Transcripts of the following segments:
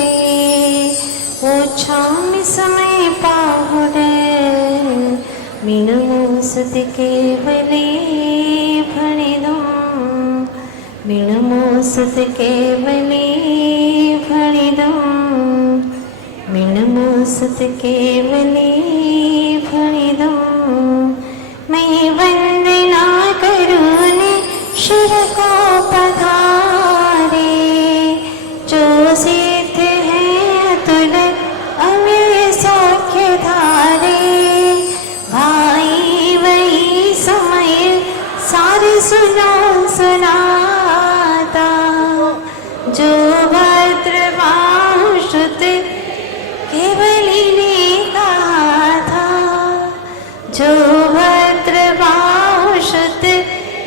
ते ओछामि समय पाहुरे मीनमोसत केवले भणिदं मीनमोसत केवले भणिदं मीनमोसत केवले भणिदं मैं वंदना करूने शिर को पधारे जो सिद्ध है अतुल अमेय सौख्य धारे भाई वही समय सारे सुनो सुनाता जो भद्रवाह श्रुत केवली ने कहा था जो भद्रवाह श्रुत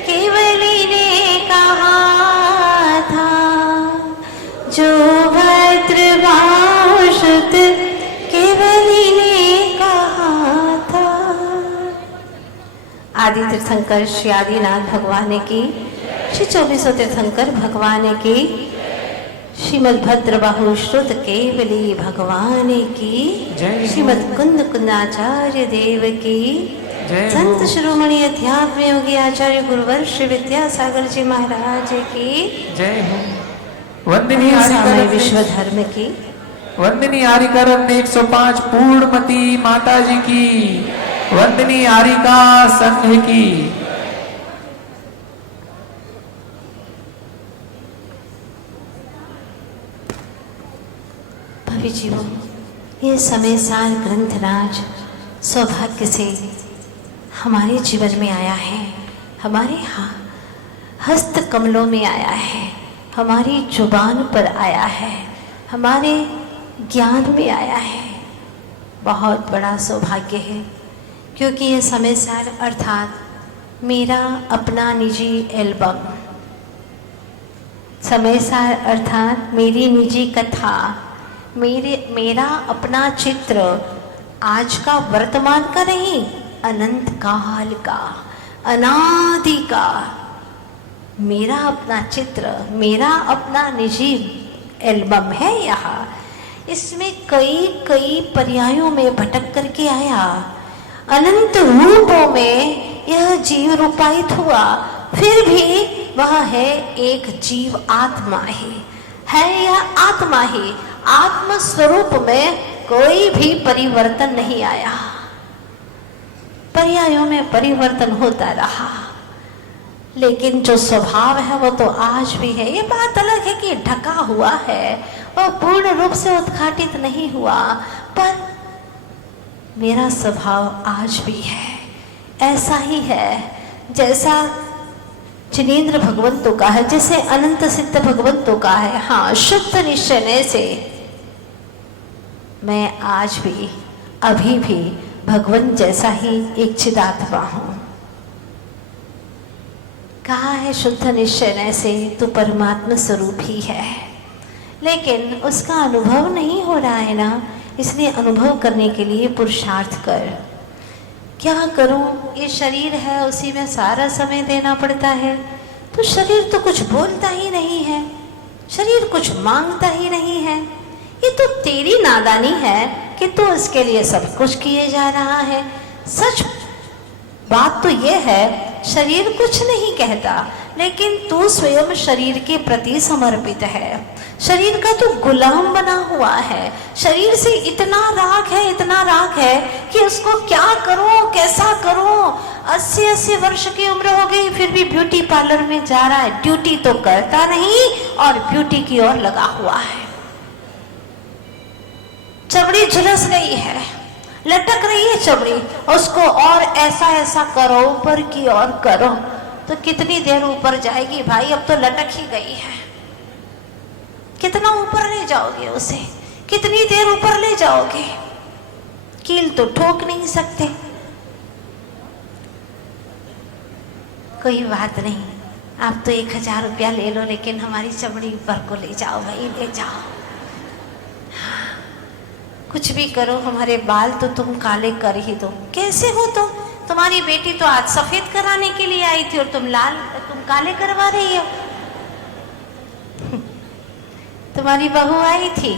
केवली ने कहा था जो भद्रवाह श्रुत केवली ने कहा था। आदि तीर्थंकर श्री आदिनाथ भगवान की, श्री 24 तीर्थंकर भगवान की, श्रीमद् भद्रबाहु श्रुत केवली भगवान की, श्रीमद् कुंद कुंदाचार्य देव की, संत शिरोमणि अध्यात्म योगी आचार्य गुरुवर श्री विद्यासागर जी महाराज की जय हो। वंदनीय विश्व धर्म की, वंदनीय आर्यकरण 105 पूर्णमती माता जी की, वंदनीय आर्यिका संघ की। भव्य जीवों, ये समय सार ग्रंथराज सौभाग्य से हमारे जीवन में आया है, हमारे हस्त कमलों में आया है, हमारी जुबान पर आया है, हमारे ज्ञान में आया है। बहुत बड़ा सौभाग्य है, क्योंकि ये समय सार अर्थात मेरा अपना निजी एल्बम, समय सार अर्थात मेरी निजी कथा, मेरा अपना चित्र, आज का वर्तमान का नहीं, अनंत काल का, अनादि का मेरा अपना चित्र, मेरा अपना निजी एल्बम है। यहाँ इसमें कई कई पर्यायों में भटक करके आया, अनंत रूपों में यह जीव रूपायित हुआ, फिर भी वह है एक जीव आत्मा ही है, यह आत्मा ही, आत्म स्वरूप में कोई भी परिवर्तन नहीं आया, पर्यायों में परिवर्तन होता रहा, लेकिन जो स्वभाव है वो तो आज भी है। ये बात अलग है कि ढका हुआ है, वह पूर्ण रूप से उद्घाटित नहीं हुआ, पर मेरा स्वभाव आज भी है, ऐसा ही है जैसा जिनेंद्र भगवंतों का है, जैसे अनंत सिद्ध भगवंतों का है। हाँ, शुद्ध निश्चय से मैं आज भी, अभी भी भगवंत जैसा ही एक चिदात्मा हूं। कहा है शुद्ध निश्चय से तो परमात्मा स्वरूप ही है, लेकिन उसका अनुभव नहीं हो रहा है ना, इसलिए अनुभव करने के लिए पुरुषार्थ कर। क्या करूं, ये शरीर है, उसी में सारा समय देना पड़ता है, तो शरीर तो कुछ बोलता ही नहीं है, शरीर कुछ मांगता ही नहीं है। ये तो तेरी नादानी है कि तू इसके लिए सब कुछ किए जा रहा है। सच बात तो ये है, शरीर कुछ नहीं कहता, लेकिन तू स्वयं शरीर के प्रति समर्पित है, शरीर का तो गुलाम बना हुआ है। शरीर से इतना राग है, इतना राग है कि उसको क्या करूं, कैसा करूं। 80-80 वर्ष की उम्र हो गई, फिर भी ब्यूटी पार्लर में जा रहा है, ड्यूटी तो करता नहीं और ब्यूटी की ओर लगा हुआ है। चमड़ी झुलस गई है, लटक रही है चमड़ी, उसको और ऐसा ऐसा करो, ऊपर की ओर करो, तो कितनी देर ऊपर जाएगी भाई, अब तो लटक ही गई है। कितना ऊपर ले जाओगे उसे, कितनी देर ऊपर ले जाओगे, कील तो ठोक नहीं सकते। कोई बात नहीं, आप तो 1000 रुपया ले लो, लेकिन हमारी चमड़ी ऊपर को ले जाओ भाई, ले जाओ। कुछ भी करो, हमारे बाल तो तुम काले कर ही दो। कैसे हो तुम? तुम्हारी बेटी तो आज सफेद कराने के लिए आई थी और तुम काले करवा रही हो। तुम्हारी बहू आई थी,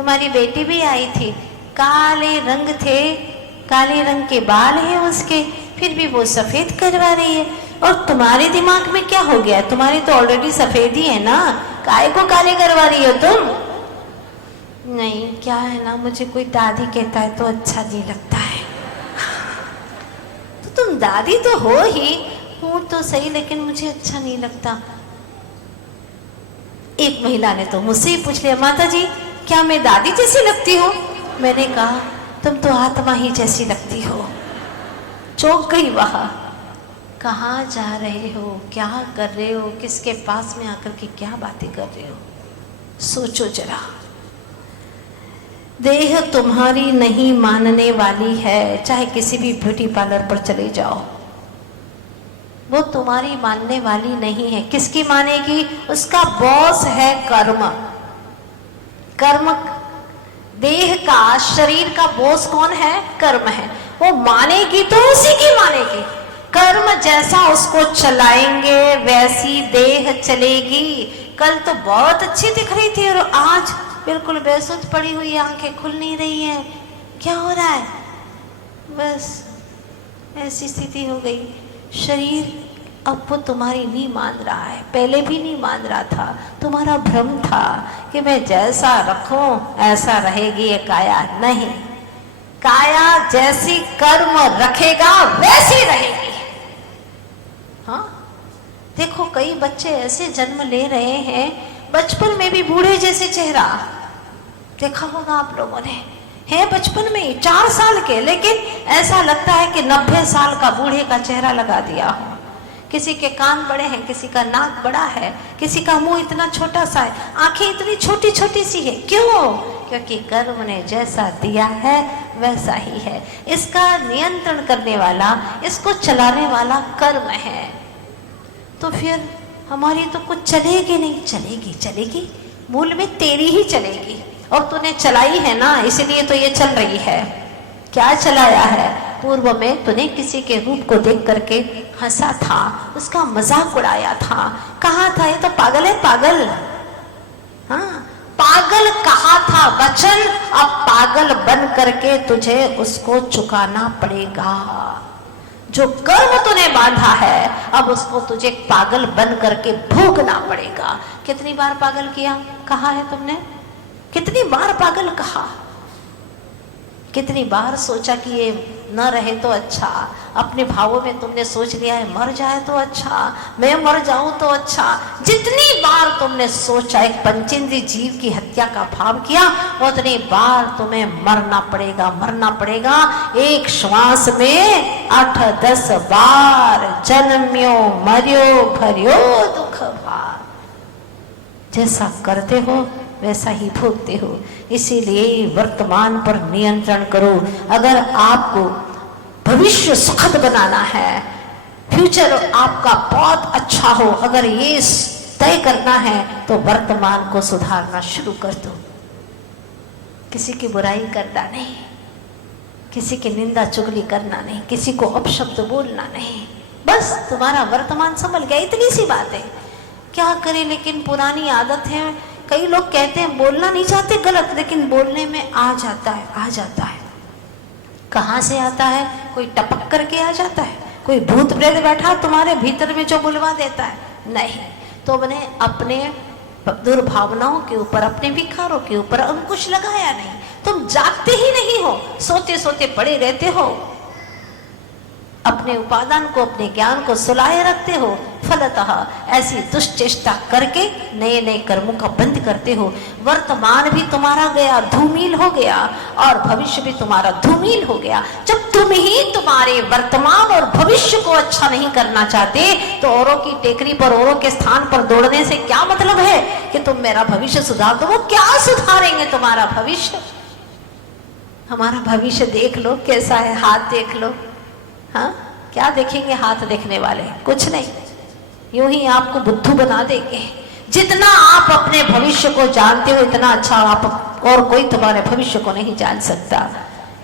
तुम्हारी बेटी भी आई थी, काले रंग थे, काले रंग के बाल हैं उसके, फिर भी वो सफेद करवा रही है। और तुम्हारे दिमाग में क्या हो गया? तुम्हारी तो ऑलरेडी सफेद ही है ना, काहे को काले करवा रही हो तुम? नहीं, क्या है ना, मुझे कोई दादी कहता है तो अच्छा नहीं लगता है। तो तुम दादी तो हो ही, हूं तो सही, लेकिन मुझे अच्छा नहीं लगता। एक महिला ने तो मुझसे ही पूछ लिया, माता जी क्या मैं दादी जैसी लगती हूँ? मैंने कहा तुम तो आत्मा ही जैसी लगती हो। चौंक गई वहां, कहाँ जा रहे हो, क्या कर रहे हो, किसके पास में आकर के क्या बातें कर रहे हो? सोचो जरा। देह तुम्हारी नहीं मानने वाली है, चाहे किसी भी ब्यूटी पार्लर पर चले जाओ, वो तुम्हारी मानने वाली नहीं है। किसकी मानेगी? उसका बॉस है कर्म। कर्म, देह का, शरीर का बॉस कौन है? कर्म है। वो मानेगी तो उसी की मानेगी। कर्म जैसा उसको चलाएंगे वैसी देह चलेगी। कल तो बहुत अच्छी दिख रही थी और आज बिल्कुल बेसुध पड़ी हुई, आंखें खुल नहीं रही है। क्या हो रहा है? बस ऐसी स्थिति हो गई। शरीर अब वो तुम्हारी नहीं मान रहा है, पहले भी नहीं मान रहा था। तुम्हारा भ्रम था कि मैं जैसा रखूं ऐसा रहेगी ये काया। नहीं, काया जैसी कर्म रखेगा वैसी रहेगी। हाँ, देखो कई बच्चे ऐसे जन्म ले रहे हैं, बचपन में भी बूढ़े जैसे चेहरा देखा होगा आप लोगों ने, है बचपन में 4 साल के, लेकिन ऐसा लगता है कि 90 साल का बूढ़े का चेहरा लगा दिया हो। किसी के कान बड़े हैं, किसी का नाक बड़ा है, किसी का मुंह इतना छोटा सा है, आंखें इतनी छोटी छोटी सी है। क्यों? क्योंकि कर्म ने जैसा दिया है वैसा ही है। इसका नियंत्रण करने वाला, इसको चलाने वाला कर्म है। तो फिर हमारी तो कुछ चलेगी नहीं। चलेगी, चलेगी, मूल में तेरी ही चलेगी। और तूने चलाई है ना, इसलिए तो ये चल रही है। क्या चलाया है? पूर्व में तूने किसी के रूप को देख करके हंसा था, उसका मजाक उड़ाया था, कहा था ये तो पागल है, पागल। हाँ, पागल कहा था वचन, अब पागल बन करके तुझे उसको चुकाना पड़ेगा। जो कर्म तूने बांधा है अब उसको तुझे पागल बन करके भोगना पड़ेगा। कितनी बार पागल किया, कहा है तुमने? कितनी बार पागल कहा? कितनी बार सोचा कि ये न रहे तो अच्छा? अपने भावों में तुमने सोच लिया है मर जाए तो अच्छा, मैं मर जाऊं तो अच्छा। जितनी बार तुमने सोचा, एक पंचेंद्रिय जीव की हत्या का भाव किया, उतनी बार तुम्हें मरना पड़ेगा, मरना पड़ेगा। एक श्वास में 8-10 बार जन्म्यो मर्यो भर्यो दुख भार। जैसा करते हो वैसा ही भोगते हो। इसीलिए वर्तमान पर नियंत्रण करो। अगर आपको भविष्य सुखद बनाना है, फ्यूचर आपका बहुत अच्छा हो, अगर ये तय करना है तो वर्तमान को सुधारना शुरू कर दो। किसी की बुराई करना नहीं, किसी की निंदा चुगली करना नहीं, किसी को अपशब्द बोलना नहीं। बस तुम्हारा वर्तमान संभल गया, इतनी सी बात है। क्या करें, लेकिन पुरानी आदत है। कई लोग कहते हैं बोलना नहीं चाहते, गलत, लेकिन बोलने में आ जाता है, आ जाता है। कहाँ से आता है? कोई टपक करके आ जाता है, कोई भूत प्रेत बैठा तुम्हारे भीतर में जो बुलवा देता है? नहीं, तुमने अपने दुर्भावनाओं के ऊपर, अपने विकारों के ऊपर अंकुश लगाया नहीं। तुम जागते ही नहीं हो, सोते सोते पड़े रहते हो, अपने उपादान को, अपने ज्ञान को सुलाए रखते हो। फलतः ऐसी दुष्चेष्टा करके नए नए कर्मों का बंद करते हो। वर्तमान भी तुम्हारा गया, धूमिल हो गया, और भविष्य भी तुम्हारा धूमिल हो गया। जब तुम ही तुम्हारे वर्तमान और भविष्य को अच्छा नहीं करना चाहते तो औरों की टेकरी पर, औरों के स्थान पर दौड़ने से क्या मतलब है कि तुम मेरा भविष्य सुधार दो। वो क्या सुधारेंगे तुम्हारा भविष्य? हमारा भविष्य देख लो कैसा है, हाथ देख लो। हाँ, क्या देखेंगे हाथ देखने वाले? कुछ नहीं, यूं ही आपको बुद्धू बना देंगे। जितना आप अपने भविष्य को जानते हो इतना अच्छा आप और कोई तुम्हारे भविष्य को नहीं जान सकता।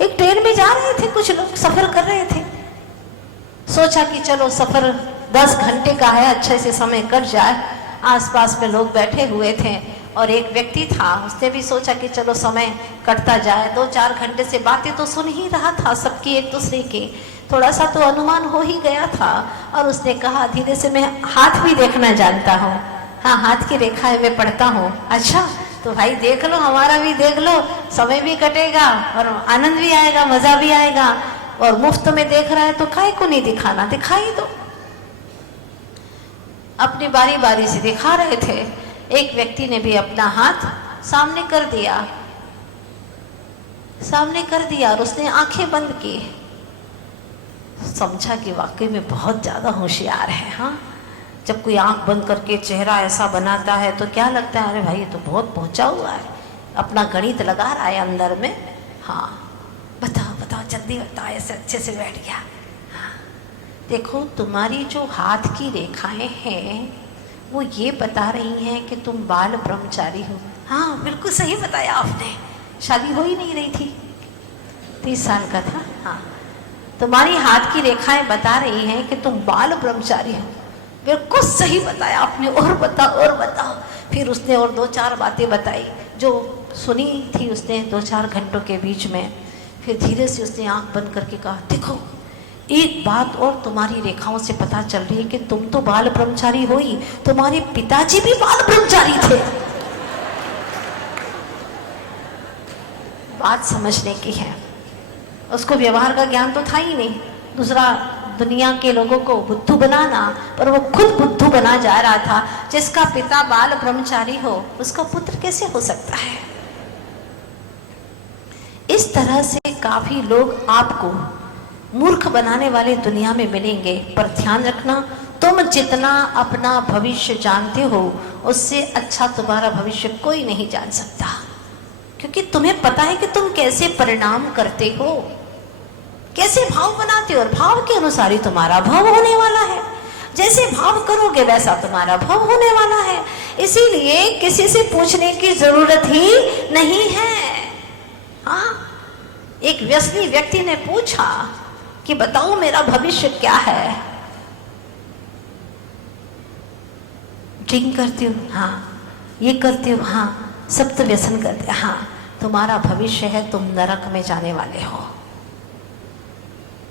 एक ट्रेन में जा रहे थे, कुछ लोग सफर कर रहे थे, सोचा कि चलो सफर 10 घंटे का है, अच्छे से समय कट जाए। आसपास में लोग बैठे हुए थे, और एक व्यक्ति था, उसने भी सोचा कि चलो समय कटता जाए, 2-4 घंटे से बातें तो सुन ही रहा था सबकी एक दूसरे की, थोड़ा सा तो अनुमान हो ही गया था। और उसने कहा धीरे से, मैं हाथ भी देखना जानता हूँ, हाँ हाथ की रेखाएं मैं पढ़ता हूँ। अच्छा तो भाई देख लो, हमारा भी देख लो, समय भी कटेगा और आनंद भी आएगा, मजा भी आएगा, और मुफ्त में देख रहा है तो काहे को नहीं दिखाना, दिखाई दो। अपनी बारी बारी से दिखा रहे थे। एक व्यक्ति ने भी अपना हाथ सामने कर दिया, सामने कर दिया और उसने आंखें बंद की। समझा कि वाकई में बहुत ज्यादा होशियार है। हाँ, जब कोई आंख बंद करके चेहरा ऐसा बनाता है तो क्या लगता है, अरे भाई ये तो बहुत पहुंचा हुआ है, अपना गणित लगा रहा है अंदर में। हाँ बताओ बताओ जल्दी बताओ, ऐसे अच्छे से बैठ गया। हाँ देखो, तुम्हारी जो हाथ की रेखाएं हैं वो ये बता रही हैं कि तुम बाल ब्रह्मचारी हो। हाँ बिल्कुल सही बताया आपने, शादी हो ही नहीं रही थी, 30 साल का था। हाँ, तुम्हारी हाथ की रेखाएं बता रही हैं कि तुम बाल ब्रह्मचारी हो। बिल्कुल सही बताया आपने, और बताओ और बताओ। फिर उसने और 2-4 बातें बताई जो सुनी थी उसने 2-4 घंटों के बीच में। फिर धीरे से उसने आंख बंद करके कहा, देखो एक बात और तुम्हारी रेखाओं से पता चल रही है कि तुम तो बाल ब्रह्मचारी हो ही, तुम्हारे पिताजी भी बाल ब्रह्मचारी थे। बात समझने की है, उसको व्यवहार का ज्ञान तो था ही नहीं, दूसरा दुनिया के लोगों को बुद्धू बनाना, पर वो खुद बुद्धू बना जा रहा था। जिसका पिता बाल ब्रह्मचारी हो उसका पुत्र कैसे हो सकता है। इस तरह से काफी लोग आपको मूर्ख बनाने वाले दुनिया में मिलेंगे, पर ध्यान रखना, तुम जितना अपना भविष्य जानते हो उससे अच्छा तुम्हारा भविष्य कोई नहीं जान सकता, क्योंकि तुम्हें पता है कि तुम कैसे परिणाम करते हो, कैसे भाव बनाते हो, और भाव के अनुसार ही तुम्हारा भाव होने वाला है। जैसे भाव करोगे वैसा तुम्हारा भाव होने वाला है। इसीलिए किसी से पूछने की जरूरत ही नहीं है। हाँ, एक व्यसनी व्यक्ति ने पूछा कि बताओ मेरा भविष्य क्या है। ड्रिंक करती हूँ, हाँ, ये करती हूँ, हाँ, सब तो व्यसन करते, हाँ, तुम्हारा भविष्य है तुम नरक में जाने वाले हो।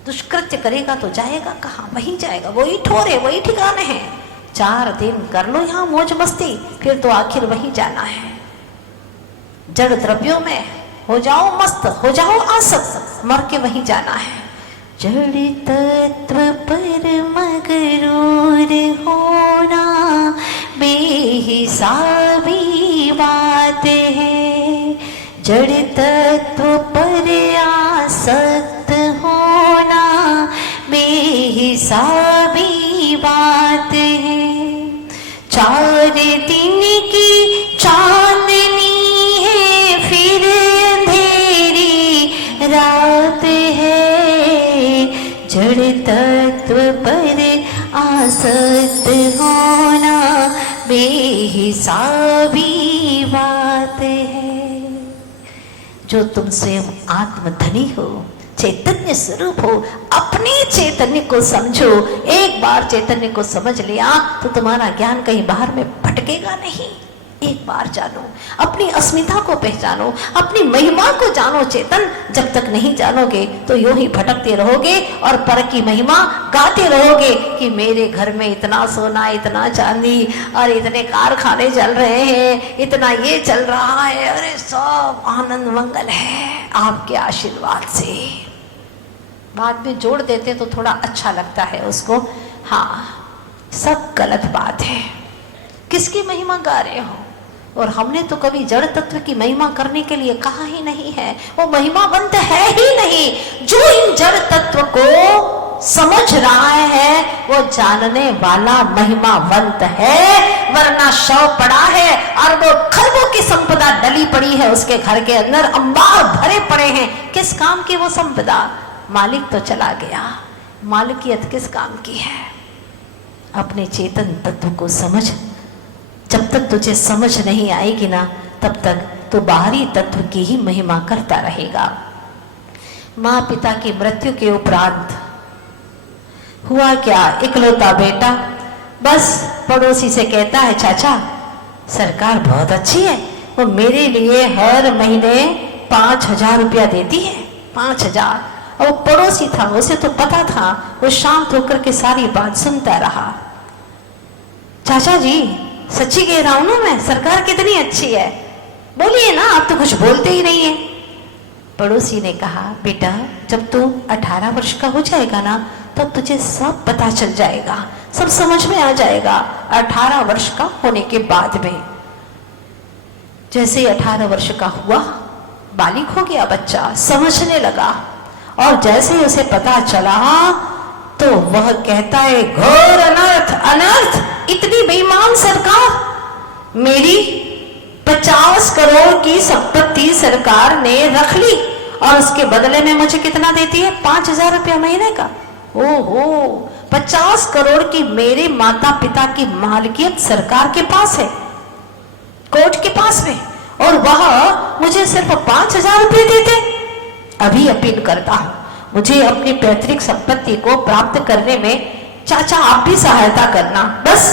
दुष्कृत्य करेगा तो जाएगा कहाँ, वहीं जाएगा, वही ठोर है, वही ठिकाने हैं। 4 दिन कर लो यहाँ मौज मस्ती, फिर तो आखिर वही जाना है। जड़ द्रव्यों में हो जाओ मस्त, हो जाओ आसक्त, मर के वहीं जाना है। जड़ तत्व पर मगरूर होना बेहिसाबी बात है। जड़ तत्व पर आसक्त होना बेहिसाबी बात है। 4 दिन की चांदनी है, फिर अंधेरी रात है। जड़ तत्व पर आसक्त होना बेहिसाबी बात है। जो तुम स्वयं आत्मधनी हो, चैतन्य स्वरूप हो, अपने चैतन्य को समझो। एक बार चैतन्य को समझ लिया तो तुम्हारा ज्ञान कहीं बाहर में भटकेगा नहीं। एक बार जानो, अपनी अस्मिता को पहचानो, अपनी महिमा को जानो। चेतन जब तक नहीं जानोगे तो यूं ही भटकते रहोगे और पर की महिमा गाते रहोगे कि मेरे घर में इतना सोना, इतना चांदी और इतने कारखाने चल रहे हैं, इतना ये चल रहा है, अरे सब आनंद मंगल है आपके आशीर्वाद से। बाद में जोड़ देते तो थोड़ा अच्छा लगता है उसको। हाँ, सब गलत बात है। किसकी महिमा गा रहे हो? और हमने तो कभी जड़ तत्व की महिमा करने के लिए कहा ही नहीं है। वो महिमावंत है ही नहीं। जो इन जड़ तत्व को समझ रहा है वो जानने वाला महिमावंत है, वरना शव पड़ा है, अरबों खरबों की संपदा डली पड़ी है उसके घर के अंदर, अंबार भरे पड़े हैं। किस काम की वो संपदा? मालिक तो चला गया, मालिकियत किस काम की है? अपने चेतन तत्व को समझ। जब तक तुझे समझ नहीं आएगी ना, तब तक तो बाहरी तत्व की ही महिमा करता रहेगा। माँ पिता की मृत्यु के उपरांत हुआ क्या? इकलौता बेटा बस पड़ोसी से कहता है, चाचा सरकार बहुत अच्छी है, वो मेरे लिए हर महीने 5,000 रुपया देती है। 5,000। और वो पड़ोसी था, उसे तो पता था, वो शांत होकर के सारी बात सुनता रहा। चाचा जी सच्ची कह रहा हूं ना मैं, सरकार कितनी अच्छी है, बोलिए ना, आप तो कुछ बोलते ही नहीं है। पड़ोसी ने कहा, बेटा जब तू 18 वर्ष का हो जाएगा ना, तब तुझे सब पता चल जाएगा, सब समझ में आ जाएगा। 18 वर्ष का होने के बाद में, जैसे ही 18 वर्ष का हुआ, बालिग हो गया बच्चा, समझने लगा, और जैसे ही उसे पता चला तो वह कहता है, घोर अनर्थ, अनर्थ, इतनी बेईमान सरकार, मेरी 50 करोड़ की संपत्ति सरकार ने रख ली और उसके बदले में मुझे कितना देती है? 5,000 रुपया महीने का। ओहो, 50 करोड़ की मेरे माता पिता की मालिकियत सरकार के पास है, कोर्ट के पास में, और वह मुझे सिर्फ 5,000 रुपये देते। अभी अपील करता हूं, मुझे अपनी पैतृक संपत्ति को प्राप्त करने में चाचा आप भी सहायता करना। बस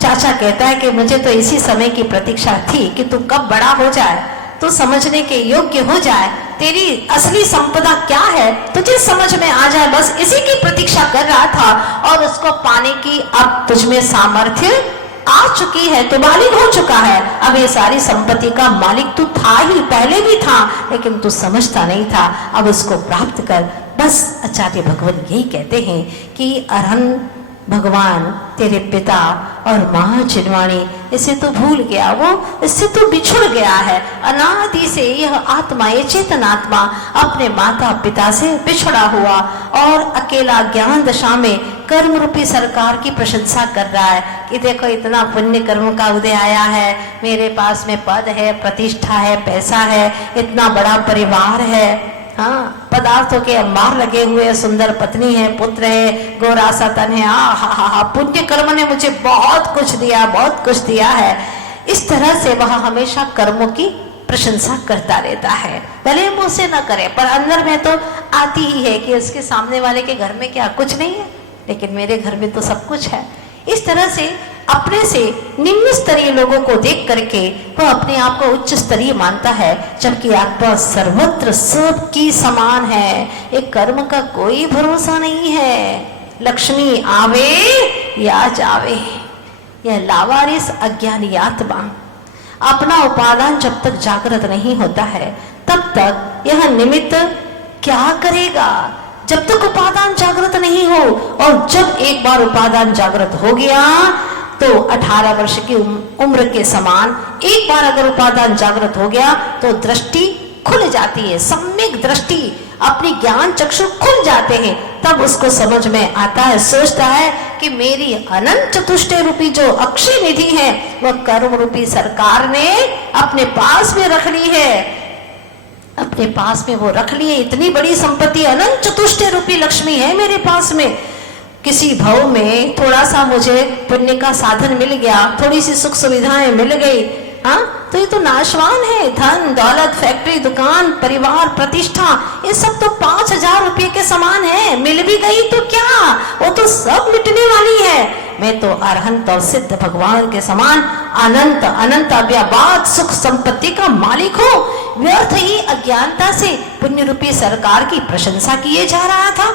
चाचा कहता है कि मुझे तो इसी समय की प्रतीक्षा थी कि तू कब बड़ा हो जाए, तू समझने के योग्य हो जाए, तेरी असली संपदा क्या है तुझे समझ में आ जाए, बस इसी की प्रतीक्षा कर रहा था, और उसको पाने की अब तुझमें सामर्थ्य आ चुकी है, तो बालिग हो चुका है। अब ये सारी संपत्ति का मालिक तू था ही, पहले भी था, लेकिन तू समझता नहीं था, अब उसको प्राप्त कर। बस आचार्य भगवान यही कहते हैं कि अरहन भगवान तेरे पिता और माँ चिन्वाणी, इसे तो भूल गया, वो इससे तो बिछुड़ गया है। अनादि से यह आत्मा, ये चेतनात्मा अपने माता पिता से बिछड़ा हुआ और अकेला ज्ञान दशा में कर्म रूपी सरकार की प्रशंसा कर रहा है कि देखो इतना पुण्य कर्म का उदय आया है, मेरे पास में पद है, प्रतिष्ठा है, पैसा है, इतना बड़ा परिवार है, हाँ, पदार्थों के अंबार लगे हुए, सुंदर पत्नी है, पुत्र है, गोरा सा तन है, हा, पुण्य कर्म ने मुझे बहुत कुछ दिया, बहुत कुछ दिया है। इस तरह से वह हमेशा कर्मों की प्रशंसा करता रहता है, भले मुंह से न करे, पर अंदर में तो आती ही है कि उसके सामने वाले के घर में क्या कुछ नहीं है, लेकिन मेरे घर में तो सब कुछ है। इस तरह से अपने से निम्न स्तरीय लोगों को देख करके वह अपने आप को उच्च स्तरीय मानता है, जबकि आत्मा सर्वत्र सबकी समान है। एक कर्म का कोई भरोसा नहीं है, लक्ष्मी आवे या जावे। यह लावारिस अज्ञानी आत्मा अपना उपादान जब तक जागृत नहीं होता है, तब तक यह निमित्त क्या करेगा? जब तक उपादान जागृत नहीं हो, और जब एक बार उपादान जागृत हो गया तो 18 वर्ष की उम्र के समान एक बार अगर उपादान जागृत हो गया तो दृष्टि खुल जाती है, सम्यक दृष्टि, अपनी ज्ञान चक्षु खुल जाते हैं। तब उसको समझ में आता है, सोचता है कि मेरी अनंत चतुष्टय रूपी जो अक्षय निधि है वह कर्म रूपी सरकार ने अपने पास में रख ली है, अपने पास में वो रख लिए। इतनी बड़ी संपत्ति, अनंत चतुष्टय रूपी लक्ष्मी है मेरे पास में। किसी भाव में थोड़ा सा मुझे पुण्य का साधन मिल गया, थोड़ी सी सुख सुविधाएं मिल गई, हाँ, तो ये तो नाशवान है। धन दौलत, फैक्ट्री, दुकान, परिवार, प्रतिष्ठा, ये सब तो 5,000 रुपये के समान है। मिल भी गई तो क्या, वो तो सब मिटने वाली है। मैं तो अरहंत और सिद्ध भगवान के समान अनंत अनंत अव्याबाद सुख संपत्ति का मालिक हूँ। व्यर्थ ही अज्ञानता से पुण्य रूपी सरकार की प्रशंसा किए जा रहा था।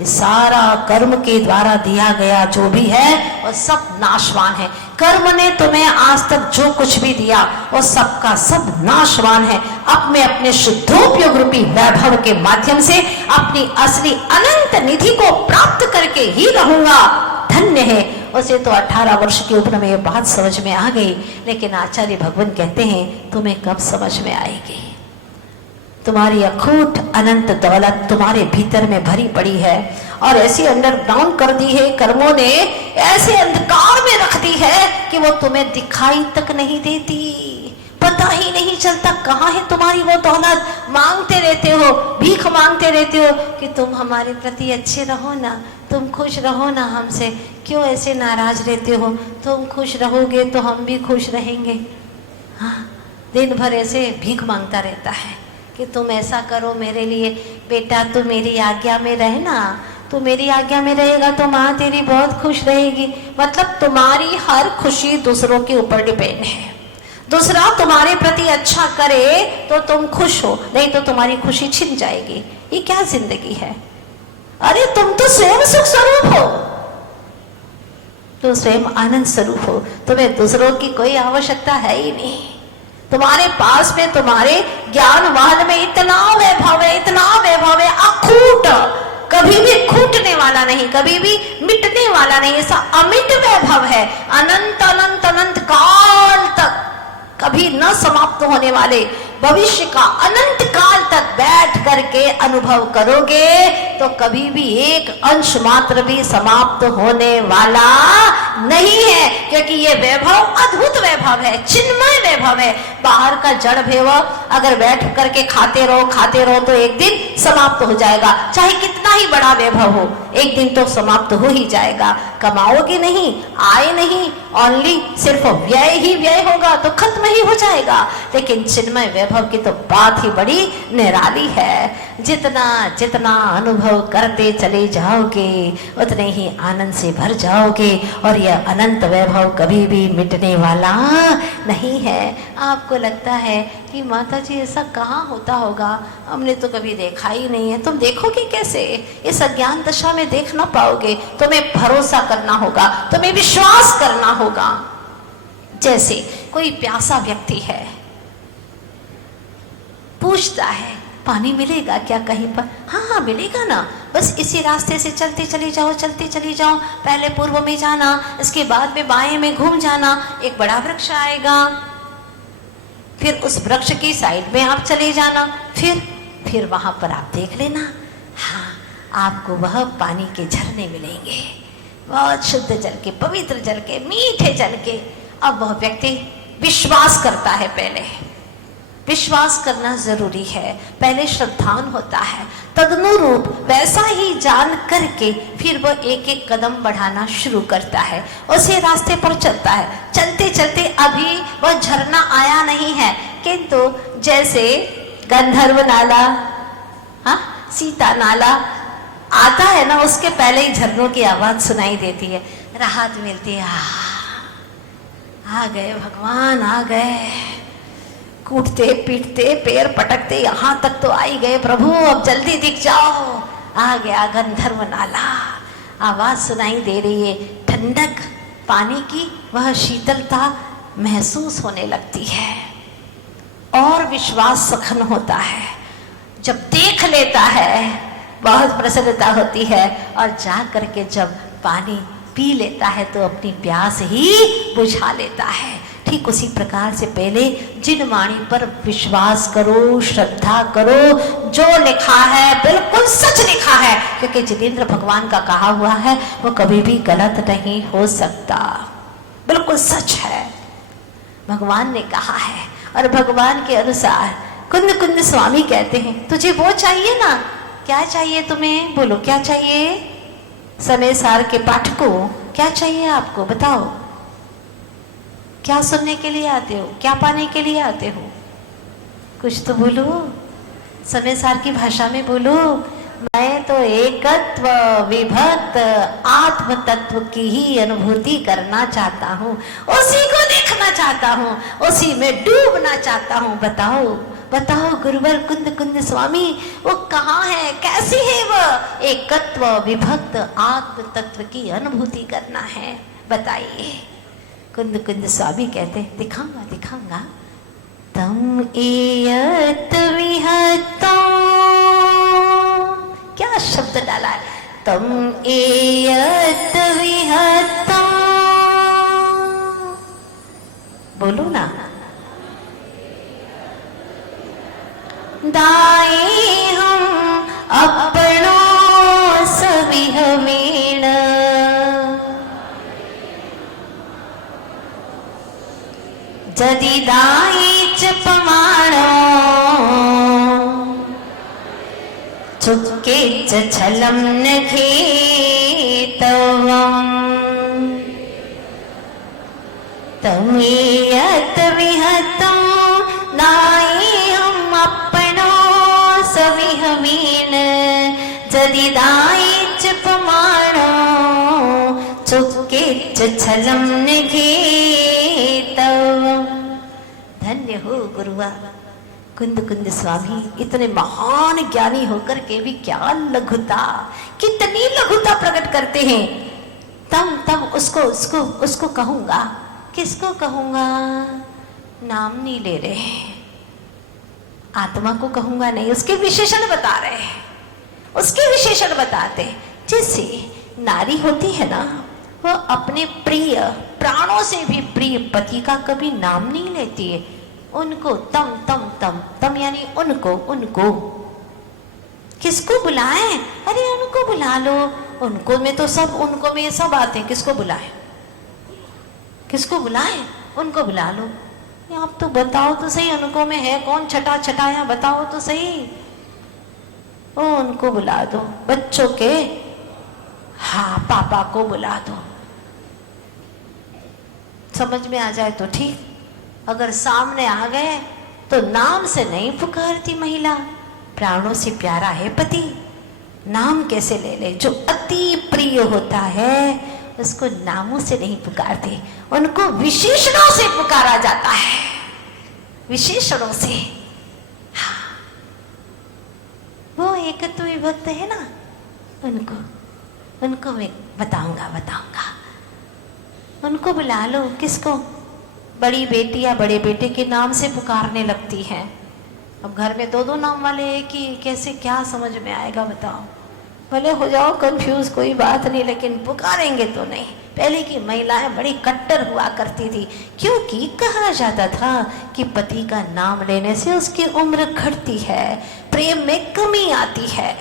ये सारा कर्म के द्वारा दिया गया जो भी है वो सब नाशवान है। कर्म ने तुम्हें आज तक जो कुछ भी दिया वो सबका सब नाशवान है। अब मैं अपने शुद्धोपयोग रूपी वैभव के माध्यम से अपनी असली अनंत निधि को प्राप्त करके ही रहूंगा। धन्य है। उसे तो 18 वर्ष की उम्र में ये बात समझ में आ गई, लेकिन आचार्य भगवान कहते हैं तुम्हें कब समझ में आएगी? तुम्हारी अखूट अनंत दौलत तुम्हारे भीतर में भरी पड़ी है और ऐसी अंडरग्राउंड कर दी है कर्मों ने, ऐसे अंधकार में रख दी है कि वो तुम्हें दिखाई तक नहीं देती। पता ही नहीं चलता कहाँ है तुम्हारी वो दौलत। मांगते रहते हो, भीख मांगते रहते हो कि तुम हमारे प्रति अच्छे रहो ना, तुम खुश रहो ना हमसे, क्यों ऐसे नाराज रहते हो? तुम खुश रहोगे तो हम भी खुश रहेंगे। हाँ, दिन भर ऐसे भीख मांगता रहता है कि तुम ऐसा करो मेरे लिए, बेटा तू मेरी आज्ञा में रहना, तू मेरी आज्ञा में रहेगा तो माँ तेरी बहुत खुश रहेगी। मतलब तुम्हारी हर खुशी दूसरों के ऊपर डिपेंड है। दूसरा तुम्हारे प्रति अच्छा करे तो तुम खुश हो, नहीं तो तुम्हारी खुशी छिन जाएगी। ये क्या जिंदगी है? अरे तुम तो स्वयं सुख स्वरूप हो, तो स्वयं आनंद स्वरूप हो, तुम्हें दूसरों की कोई आवश्यकता है ही नहीं। तुम्हारे पास में तुम्हारे ज्ञान महल में इतना वैभव है, इतना वैभव है अखूट, कभी भी खूटने वाला नहीं, कभी भी मिटने वाला नहीं। ऐसा अमिट वैभव है, अनंत अनंत अनंत काल तक कभी न समाप्त होने वाले भविष्य का अनंत काल तक बैठ करके अनुभव करोगे तो कभी भी एक अंश मात्र भी समाप्त होने वाला नहीं है, क्योंकि ये वैभव अद्भुत वैभव है, चिन्मय वैभव है। बाहर का जड़ वैभव अगर बैठ करके खाते रहो तो एक दिन समाप्त हो जाएगा। चाहे कितना ही बड़ा वैभव हो, एक दिन तो समाप्त हो ही जाएगा। कमाओगे नहीं, आए नहीं, ओनली सिर्फ व्यय ही व्यय होगा तो खत्म ही हो जाएगा। लेकिन चिन्मय वैभव की तो बात ही बड़ी निराली है। जितना जितना अनुभव करते चले जाओगे उतने ही आनंद से भर जाओगे, और यह अनंत वैभव कभी भी मिटने वाला नहीं है। आपको लगता है कि माता जी ऐसा कहाँ होता होगा, हमने तो कभी देखा ही नहीं है। तुम देखोगे कैसे? इस अज्ञान दशा में देख ना पाओगे। तुम्हें भरोसा करना होगा, तुम्हें विश्वास करना होगा। जैसे कोई प्यासा व्यक्ति है, पूछता है पानी मिलेगा क्या कहीं पर? हाँ मिलेगा ना, बस इसी रास्ते से चलते चली जाओ। पहले पूर्व में जाना, इसके बाद में बाएं में घूम जाना, एक बड़ा वृक्ष आएगा, फिर उस वृक्ष की साइड में आप चले जाना, फिर वहां पर आप देख लेना, हाँ आपको वह पानी के झरने मिलेंगे, बहुत शुद्ध जल के, पवित्र जल के, मीठे जल के। अब वह व्यक्ति विश्वास करता है। पहले विश्वास करना जरूरी है, पहले श्रद्धान होता है, तदनुरूप वैसा ही जान करके फिर वो एक एक कदम बढ़ाना शुरू करता है, उसी रास्ते पर चलता है। चलते चलते अभी वह झरना आया नहीं है, किंतु जैसे गंधर्व नाला, हाँ सीता नाला आता है ना, उसके पहले ही झरनों की आवाज सुनाई देती है, राहत मिलती है। आ गए भगवान, आ गए, कूटते पीटते पैर पटकते यहाँ तक तो आई गए प्रभु, अब जल्दी दिख जाओ। आ गया गंधर्व नाला, आवाज सुनाई दे रही है, ठंडक पानी की वह शीतलता महसूस होने लगती है और विश्वास सघन होता है। जब देख लेता है बहुत प्रसन्नता होती है, और जा करके जब पानी पी लेता है तो अपनी प्यास ही बुझा लेता है। ठीक उसी प्रकार से पहले जिन वाणी पर विश्वास करो, श्रद्धा करो, जो लिखा है बिल्कुल सच लिखा है, क्योंकि जिनेंद्र भगवान का कहा हुआ है वो कभी भी गलत नहीं हो सकता, बिल्कुल सच है, भगवान ने कहा है। और भगवान के अनुसार कुंद कुंद स्वामी कहते हैं तुझे वो चाहिए ना, क्या चाहिए तुम्हें, बोलो क्या चाहिए? समय सार के पाठकों क्या चाहिए आपको, बताओ क्या सुनने के लिए आते हो, क्या पाने के लिए आते हो? कुछ तो बोलो, समय सार की भाषा में बोलो। मैं तो एकत्व विभक्त आत्म तत्व की ही अनुभूति करना चाहता हूँ, उसी को देखना चाहता हूँ, उसी में डूबना चाहता हूँ। बताओ बताओ गुरुवर कुंद कुंद स्वामी वो कहाँ है, कैसी है वह? एकत्व विभक्त आत्म तत्व की अनुभूति करना है, बताइए। कुंद कुंद स्वामी कहते हैं दिखाऊंगा दिखाऊंगा। तम एयत विहतो, क्या शब्द डाला है, तम एयत विहतो, बोलो ना। दाए हम अपनो सविहवेण, जदि दाए च पमाणो, चुक्के च छलं न घेतवम्, तमेयत विहतं दाए हम अपनो सविहवेण, जदि दाए च जलम निकेतव। धन्य हो गुरुआ कुंद कुंद स्वामी, इतने महान ज्ञानी होकर के भी क्या लघुता, कितनी लघुता प्रकट करते हैं। तब उसको कहूंगा, किसको कहूंगा? नाम नहीं ले रहे, आत्मा को कहूंगा नहीं, उसके विशेषण बता रहे हैं, उसके विशेषण बताते। जैसे नारी होती है ना, वो अपने प्रिय, प्राणों से भी प्रिय पति का कभी नाम नहीं लेती है। उनको तम तम तम तम यानी उनको किसको बुलाएं? अरे उनको बुला लो, उनको में तो सब, उनको में सब आते हैं, किसको बुलाएं? किसको बुलाएं? उनको बुला लो। आप तो बताओ तो सही, उनको में है कौन छटाया, बताओ तो सही। ओ उनको बुला दो, बच्चों के हाँ पापा को बुला दो, समझ में आ जाए तो ठीक। अगर सामने आ गए तो नाम से नहीं पुकारती महिला, प्राणों से प्यारा है पति, नाम कैसे ले ले? जो अति प्रिय होता है उसको नामों से नहीं पुकारते, उनको विशेषणों से पुकारा जाता है, विशेषणों से। हाँ वो एकत्व विभक्त है ना, उनको मैं बताऊंगा। उनको बुला लो। किसको? बड़ी बेटी या बड़े बेटे के नाम से पुकारने लगती है। अब घर में दो नाम वाले एक ही, कैसे क्या समझ में आएगा बताओ? भले हो जाओ कंफ्यूज, कोई बात नहीं, लेकिन पुकारेंगे तो नहीं। पहले की महिलाएं बड़ी कट्टर हुआ करती थी, क्योंकि कहा जाता था कि पति का नाम लेने से उसकी उम्र घटती है, प्रेम में कमी आती है।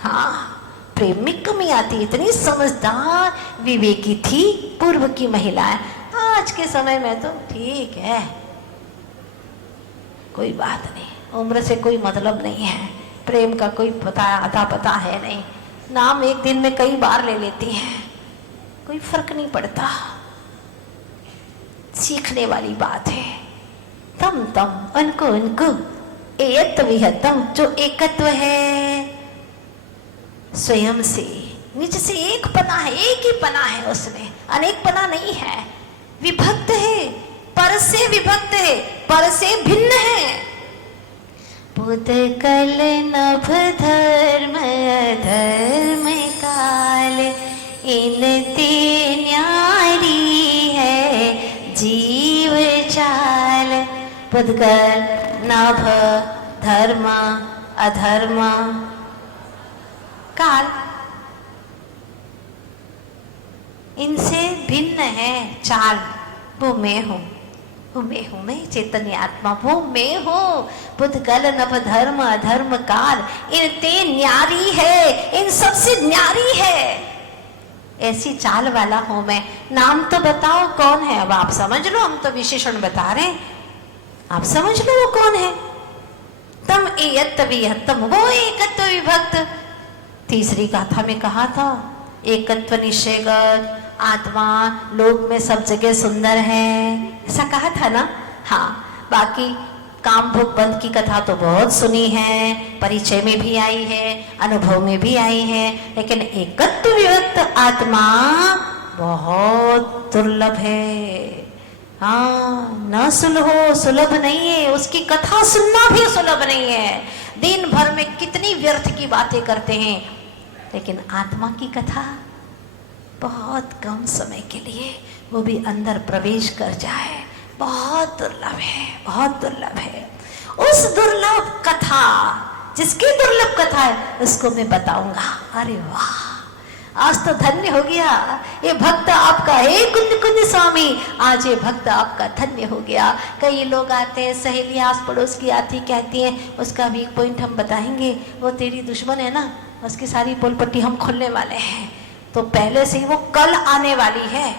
हाँ प्रेम में कमी आती। इतनी समझदार विवेकी थी पूर्व की महिलाएं। आज के समय में तो ठीक है, कोई बात नहीं, उम्र से कोई मतलब नहीं है, प्रेम का कोई अता पता है नहीं, नाम एक दिन में कई बार ले लेती हैं, कोई फर्क नहीं पड़ता। सीखने वाली बात है। तम उनको एयत विहतम, जो एकत्व है स्वयं से, निज से एक पना है, एक ही पना है उसमें, अनेक पना नहीं है। विभक्त है, पर से विभक्त है, पर से भिन्न है। बुध कल नभ धर्म अधर्म काल, इनते न्यारी है जीव चाल। बुध कल नभ धर्म अधर्म काल, इनसे भिन्न है चाल। वो मैं हूँ, मैं चैतन्य आत्मा, वो मैं हूँ। बुध गल नभ धर्म अधर्म काल, इनते न्यारी है, इन सबसे न्यारी है, ऐसी चाल वाला हूं मैं। नाम तो बताओ कौन है? अब आप समझ लो, हम तो विशेषण बता रहे हैं, आप समझ लो वो कौन है। तम एयत विहतम, वो एकत्व विभक्त। तीसरी गाथा में कहा था एकत्व निश्चयगत, आत्मा लोक में सब जगह सुंदर है, ऐसा कहा था ना। हाँ बाकी काम भोग बंद की कथा तो बहुत सुनी है, परिचय में भी आई है, अनुभव में भी आई है, लेकिन एकत्व विभक्त आत्मा बहुत दुर्लभ है। हाँ न सुलभ नहीं है, उसकी कथा सुनना भी सुलभ नहीं है। दिन भर में कितनी व्यर्थ की बातें करते हैं, लेकिन आत्मा की कथा बहुत कम समय के लिए, वो भी अंदर प्रवेश कर जाए, बहुत दुर्लभ है, बहुत दुर्लभ है। उस दुर्लभ कथा, जिसकी दुर्लभ कथा है, उसको मैं बताऊंगा। अरे वाह, आज तो धन्य हो गया ये भक्त आपका, हे कुंद कुंद स्वामी, आज ये भक्त आपका धन्य हो गया। कई लोग आते हैं, सहेली आस पड़ोस की आती, कहती हैं उसका वीक पॉइंट हम बताएंगे, वो तेरी दुश्मन है ना, उसकी सारी पोल पट्टी हम खोलने वाले हैं। तो पहले से ही वो कल आने वाली है,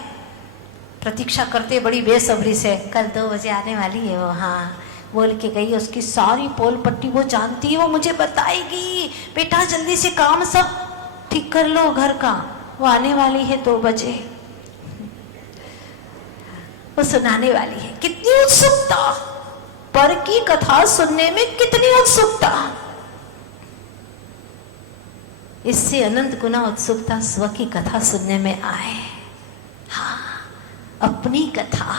प्रतीक्षा करते बड़ी बेसब्री से, कल 2 बजे आने वाली है वो। हाँ बोल के गई, उसकी सारी पोल पट्टी वो जानती है, वो मुझे बताएगी, बेटा जल्दी से काम सब ठीक कर लो घर का, वो आने वाली है 2 बजे, वो सुनाने वाली है। कितनी उत्सुकता, पर की कथा सुनने में कितनी उत्सुकता, इससे अनंत गुना उत्सुकता स्व की कथा सुनने में आए। हाँ अपनी कथा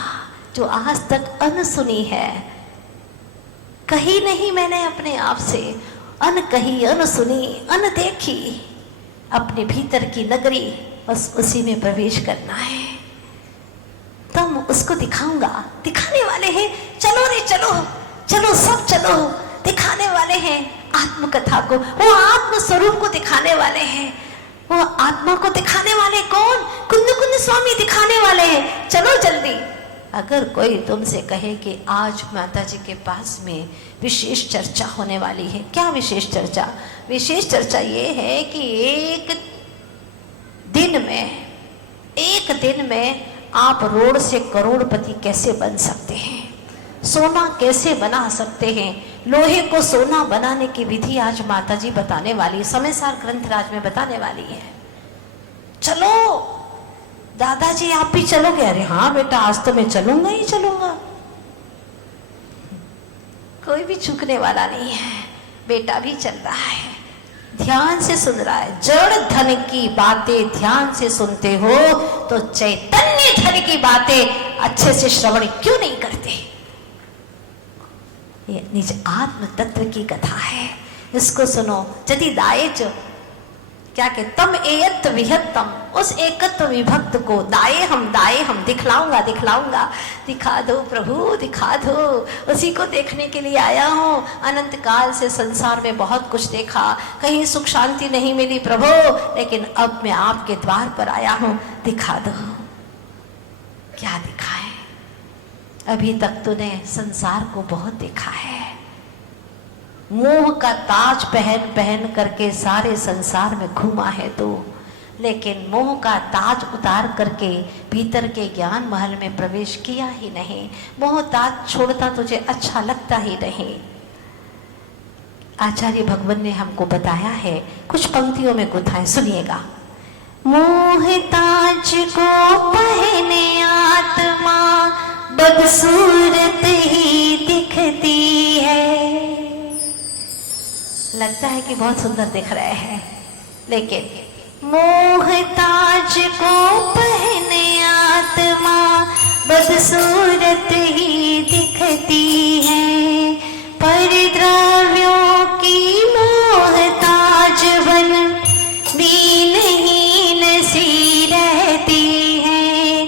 जो आज तक अनसुनी है, कही नहीं मैंने अपने आप से, अनकही, अनसुनी, अनदेखी, अपने भीतर की नगरी, बस उसी में प्रवेश करना है। तुम उसको दिखाऊंगा, दिखाने वाले हैं, चलो रे चलो, चलो सब चलो, दिखाने वाले हैं आत्मकथा को, वो आत्म स्वरूप को दिखाने वाले हैं। वो आत्मा को दिखाने वाले कौन? कुंद कुंद स्वामी दिखाने वाले हैं। चलो जल्दी। अगर कोई तुमसे कहे कि आज माता जी के पास में विशेष चर्चा होने वाली है, क्या विशेष चर्चा? विशेष चर्चा ये है कि एक दिन में आप रोड से करोड़पति कैसे बन सकते हैं, सोना कैसे बना सकते हैं, लोहे को सोना बनाने की विधि आज माता जी बताने वाली, समयसार ग्रंथराज में बताने वाली है। चलो दादाजी आप भी चलोगे? अरे हाँ बेटा, आज तो मैं चलूंगा ही चलूंगा। कोई भी चूकने वाला नहीं है, बेटा भी चल रहा है, ध्यान से सुन रहा है। जड़ धन की बातें ध्यान से सुनते हो तो चैतन्य धन की बातें अच्छे से श्रवण क्यों नहीं करते? ये निज आत्म तत्व की कथा है, इसको सुनो। यदि दायेच क्या के तम एयत विहत्तम, उस एकत्व विभक्त को दाए हम दिखलाऊंगा, दिखा दो प्रभु, दिखा दो। उसी को देखने के लिए आया हूँ। अनंत काल से संसार में बहुत कुछ देखा, कहीं सुख शांति नहीं मिली प्रभु, लेकिन अब मैं आपके द्वार पर आया हूँ, दिखा दो। क्या दिखाए? अभी तक तूने संसार को बहुत देखा है, मोह का ताज पहन करके सारे संसार में घूमा है तू, लेकिन मोह का ताज उतार करके भीतर के ज्ञान महल में प्रवेश किया ही नहीं। मोह ताज छोड़ता तुझे अच्छा लगता ही नहीं। आचार्य भगवान ने हमको बताया है, कुछ पंक्तियों में गुथाएं, सुनिएगा। मोह ताज को पहने आत्मा बदसूरत ही दिखती है। लगता है कि बहुत सुंदर दिख रहे हैं, लेकिन मोह ताज को पहने आत्मा बदसूरत ही दिखती है। परिद्रव्यों की मोह ताज बन दीनहीन सी रहती है।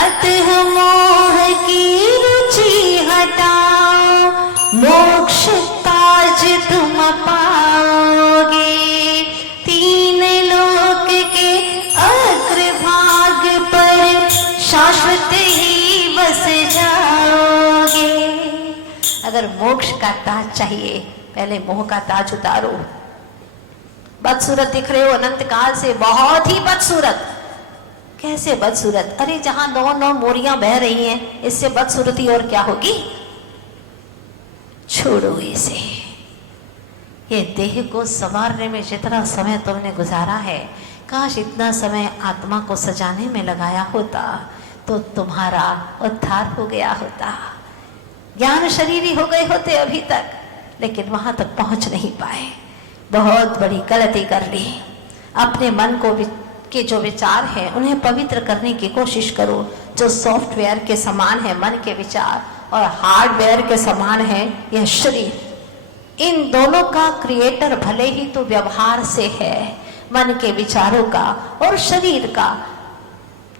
अतः मोह की रुचि हटाओ, मोक्ष ताज तुम पाओगे। तीन लोक के अग्रभाग पर शाश्वत ही बस जाओगे। अगर मोक्ष का ताज चाहिए, पहले मोह का ताज उतारो। बदसूरत दिख रहे हो अनंत काल से, बहुत ही बदसूरत। कैसे बदसूरत? अरे जहां 9 मोरियां बह रही हैं, इससे बदसूरती और क्या होगी? छोड़ो इसे। ये देह को संवारने में जितना समय तुमने गुजारा है, काश इतना समय आत्मा को सजाने में लगाया होता तो तुम्हारा उद्धार हो गया होता। ज्ञान शरीरी हो गए होते अभी तक, लेकिन वहां तक पहुंच नहीं पाए। बहुत बड़ी गलती कर ली। अपने मन को के जो विचार है उन्हें पवित्र करने की कोशिश करो। जो सॉफ्टवेयर के समान है मन के विचार, और हार्डवेयर के समान है यह शरीर। इन दोनों का क्रिएटर भले ही तो व्यवहार से है, मन के विचारों का और शरीर का।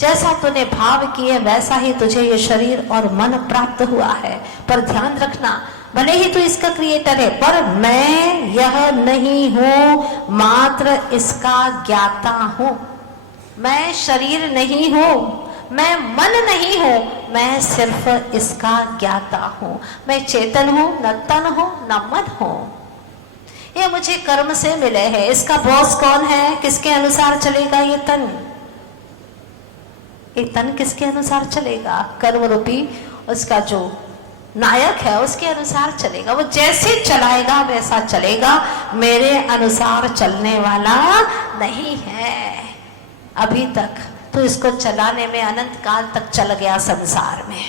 जैसा तूने भाव किए वैसा ही तुझे ये शरीर और मन प्राप्त हुआ है। पर ध्यान रखना, भले ही तू इसका क्रिएटर है, पर मैं यह नहीं हूं, मात्र इसका ज्ञाता हूं। मैं शरीर नहीं हूं, मैं मन नहीं हूं, मैं सिर्फ इसका ज्ञाता हूं। मैं चेतन हूं, न तन हूं, न मन हूं। ये मुझे कर्म से मिले हैं। इसका बॉस कौन है? किसके अनुसार चलेगा ये तन? ये तन किसके अनुसार चलेगा? कर्म रूपी उसका जो नायक है उसके अनुसार चलेगा। वो जैसे चलाएगा वैसा चलेगा, मेरे अनुसार चलने वाला नहीं है। अभी तक तो इसको चलाने में अनंत काल तक चल गया संसार में।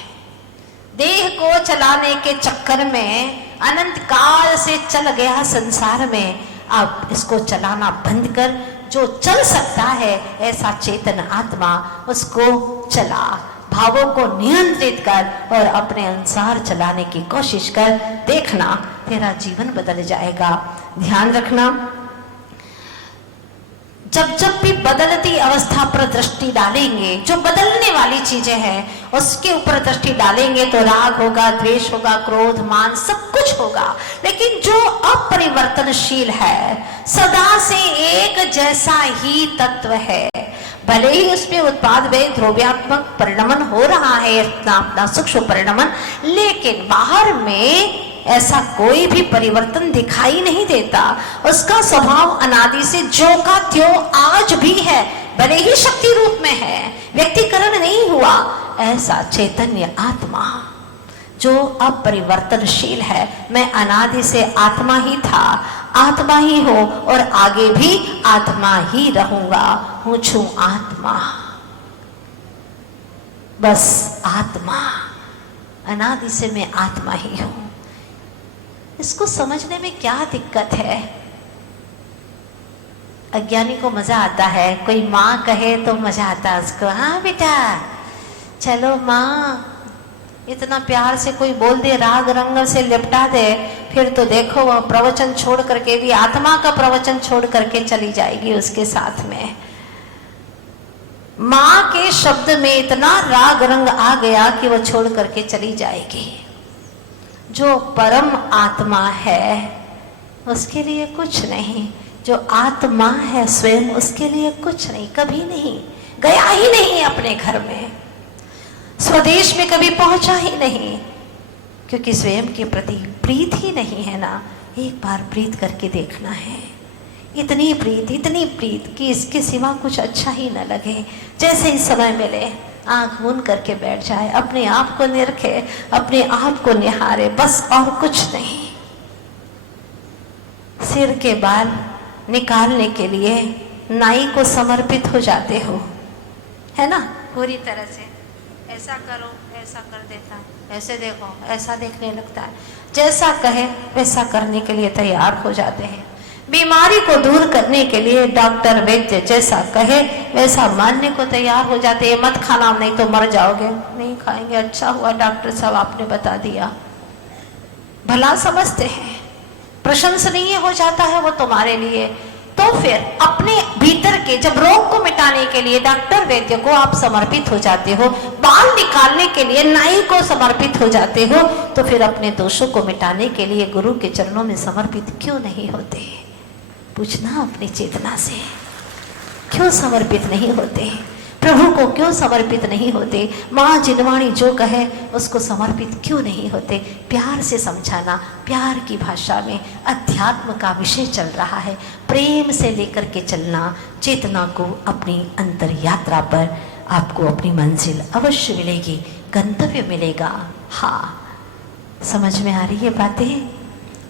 देह को चलाने के चक्कर में अनंत काल से चल गया संसार में। अब इसको चलाना बंद कर, जो चल सकता है ऐसा चेतन आत्मा उसको चला। भावों को नियंत्रित कर और अपने अनुसार चलाने की कोशिश कर, देखना तेरा जीवन बदल जाएगा। ध्यान रखना, जब जब भी बदलती अवस्था पर दृष्टि डालेंगे, जो बदलने वाली चीजें हैं उसके ऊपर दृष्टि डालेंगे तो राग होगा, द्वेष होगा, क्रोध, मान सब कुछ होगा। लेकिन जो अपरिवर्तनशील है, सदा से एक जैसा ही तत्व है, भले ही उसमें उत्पाद व ध्रुव्यात्मक परिणमन हो रहा है, अपना सूक्ष्म परिणमन, लेकिन बाहर में ऐसा कोई भी परिवर्तन दिखाई नहीं देता। उसका स्वभाव अनादि से ज्यों का त्यों आज भी है, भले ही शक्ति रूप में है, व्यक्तिकरण नहीं हुआ। ऐसा चैतन्य आत्मा जो अपरिवर्तनशील है, मैं अनादि से आत्मा ही था, आत्मा ही हो और आगे भी आत्मा ही रहूंगा, हूं छू आत्मा, बस आत्मा, अनादि से मैं आत्मा ही हूं। इसको समझने में क्या दिक्कत है? अज्ञानी को मजा आता है, कोई माँ कहे तो मजा आता है उसको, हाँ बेटा चलो माँ, इतना प्यार से कोई बोल दे, राग रंग से लिपटा दे, फिर तो देखो वह प्रवचन छोड़ करके भी, आत्मा का प्रवचन छोड़ करके चली जाएगी उसके साथ में। माँ के शब्द में इतना राग रंग आ गया कि वह छोड़ करके चली जाएगी। जो परम आत्मा है उसके लिए कुछ नहीं, जो आत्मा है स्वयं उसके लिए कुछ नहीं, कभी नहीं गया ही नहीं अपने घर में, स्वदेश में कभी पहुंचा ही नहीं, क्योंकि स्वयं के प्रति प्रीत ही नहीं है ना। एक बार प्रीत करके देखना है, इतनी प्रीत कि इसके सिवा कुछ अच्छा ही न लगे। जैसे ही समय मिले आंख मूंद करके बैठ जाए, अपने आप को निरखे, अपने आप को निहारे, बस और कुछ नहीं। सिर के बाल निकालने के लिए नाई को समर्पित हो जाते हो, है ना, पूरी तरह से। ऐसा करो, ऐसा कर देता है, ऐसे देखो, ऐसा देखने लगता है, जैसा कहे वैसा करने के लिए तैयार हो जाते हैं। बीमारी को दूर करने के लिए डॉक्टर वैद्य जैसा कहे वैसा मानने को तैयार हो जाते हैं। मत खाना, नहीं तो मर जाओगे, नहीं खाएंगे, अच्छा हुआ डॉक्टर साहब आपने बता दिया, भला समझते हैं, प्रशंसनीय हो जाता है वो तुम्हारे लिए। तो फिर अपने भीतर के जब रोग को मिटाने के लिए डॉक्टर वैद्य को आप समर्पित हो जाते हो, बाल निकालने के लिए नाई को समर्पित हो जाते हो, तो फिर अपने दोषों को मिटाने के लिए गुरु के चरणों में समर्पित क्यों नहीं होते? पूछना अपनी चेतना से, क्यों समर्पित नहीं होते? प्रभु को क्यों समर्पित नहीं होते? माँ जिनवाणी जो कहे उसको समर्पित क्यों नहीं होते? प्यार से समझाना, प्यार की भाषा में अध्यात्म का विषय चल रहा है, प्रेम से लेकर के चलना। चेतना को अपनी अंतर यात्रा पर आपको अपनी मंजिल अवश्य मिलेगी, गंतव्य मिलेगा। हाँ, समझ में आ रही है बातें?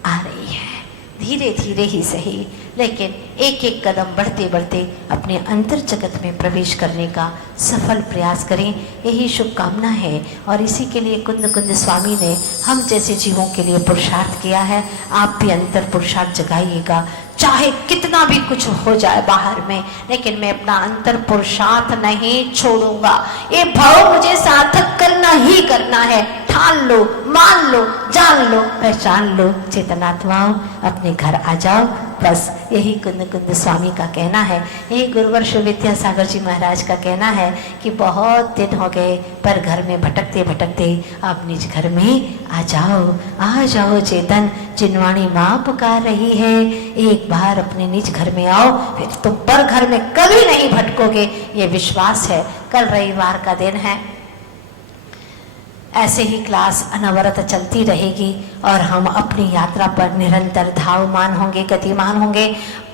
आ रही है, धीरे धीरे ही सही, लेकिन एक एक कदम बढ़ते बढ़ते अपने अंतर जगत में प्रवेश करने का सफल प्रयास करें, यही शुभकामना है। और इसी के लिए कुंद कुंद स्वामी ने हम जैसे जीवों के लिए पुरुषार्थ किया है। आप भी अंतर पुरुषार्थ जगाइएगा, चाहे कितना भी कुछ हो जाए बाहर में, लेकिन मैं अपना अंतर पुरुषार्थ नहीं छोड़ूंगा। ये भाव मुझे सार्थक करना ही करना है। ठान लो, मान लो, जान लो, पहचान लो। चेतनात्माओं अपने घर आ जाओ, बस यही कुंद कुंद स्वामी का कहना है। यही गुरुवर्ष विद्यासागर जी महाराज का कहना है कि बहुत दिन हो गए पर घर में भटकते भटकते आप निज घर में आ जाओ चेतन। जिनवाणी माँ पुकार रही है, एक बार अपने निज घर में आओ, फिर तुम पर घर में कभी नहीं भटकोगे, ये विश्वास है। कल रविवार का दिन है, ऐसे ही क्लास अनवरत चलती रहेगी और हम अपनी यात्रा पर निरंतर धावमान होंगे, गतिमान होंगे,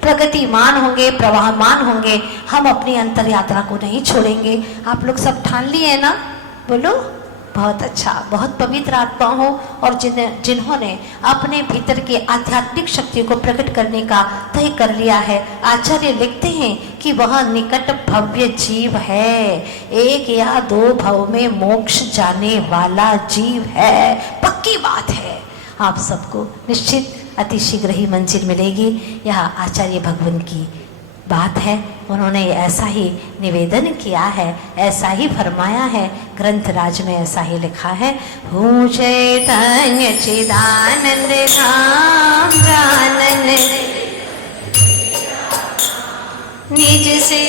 प्रगतिमान होंगे, प्रवाहमान होंगे। हम अपनी अंतर यात्रा को नहीं छोड़ेंगे। आप लोग सब ठान लिए ना? बोलो। बहुत अच्छा, बहुत पवित्र आत्मा हो और जिन्होंने अपने भीतर की आध्यात्मिक शक्ति को प्रकट करने का तय कर लिया है। आचार्य लिखते हैं कि वह निकट भव्य जीव है, एक या दो भव में मोक्ष जाने वाला जीव है। पक्की बात है, आप सबको निश्चित अति शीघ्र ही मंजिल मिलेगी। यह आचार्य भगवान की बात है, उन्होंने ऐसा ही निवेदन किया है, ऐसा ही फरमाया है, ग्रंथ राज में ऐसा ही लिखा है। हूँ चैतन्य चिदानंद धाम जानन निज से